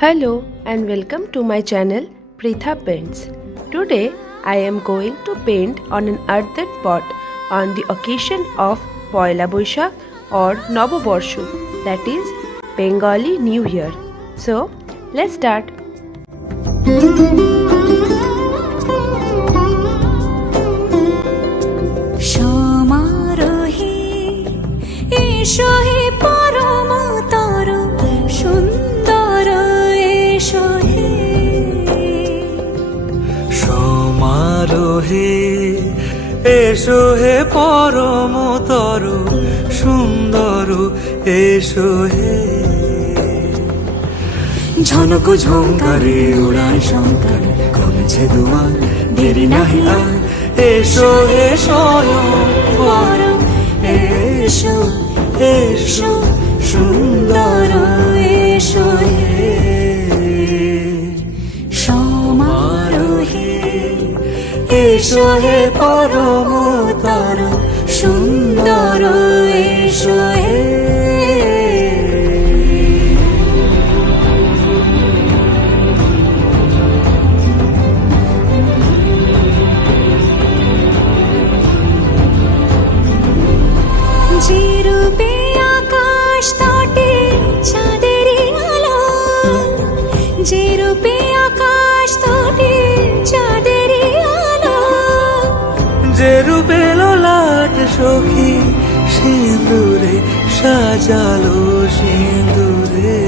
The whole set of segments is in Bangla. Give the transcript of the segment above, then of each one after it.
Hello and welcome to my channel Pritha Paints. Today I am going to paint on an earthen pot on the occasion of Poila Boishakh or Noboborsho, that is Bengali New Year. So let's start. এসো হে পরমতর সুন্দর এসো হে ঝনক ঝঙ্কারে উড়ায় শঙ্কর কমেছে দুয়ার দেরি নাহি আর এসো হে স্বয়ং পরম এসো এসো সুন্দর এসো হে সমারোহে এসো হে পরমতর সুন্দর এসো হে যে রূপে আকাশ তটে চাঁদেরই আলো, যে রূপে আকাশ তটে চাঁদেরই আলো, যে রূপে ললাট সখী সিঁদুরে সাজালো সিঁদুরে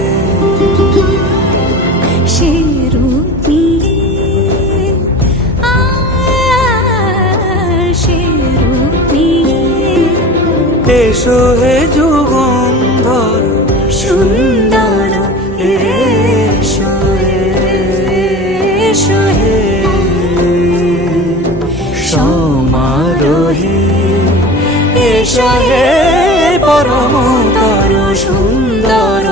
সে রূপ নিয়ে সে রূপ নিয়ে এসো হে যুগন্ধর সুন্দর এসো এসো হে সমারোহে এসো হে পরমতর সুন্দর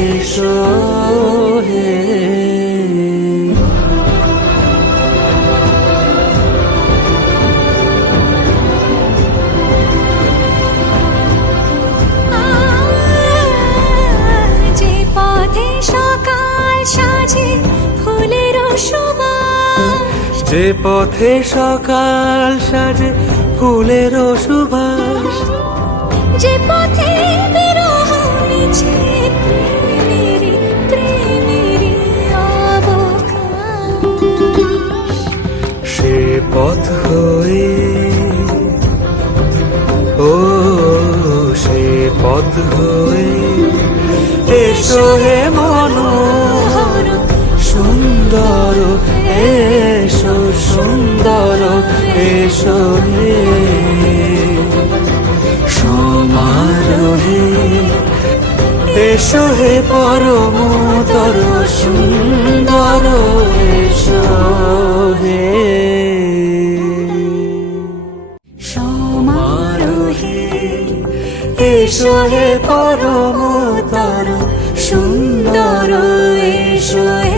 এসো হে যে পথে সকাল সাজে ফুলের সুবাস, যে পথে সকাল সাজে ফুলের সুবাস, যে পথে বিরহ মিছে প্রেমেরই প্রেমেরই অবকাশ, সে পথ হয়ে ও সে পথ হয়ে এসো হে মনোহর সুন্দর এসো সুন্দর এসো হে সমারোহে এসো হে পরমতর সুন্দর এসো হে সমারোহে এসো হে পরমতর সুন্দর এসো হে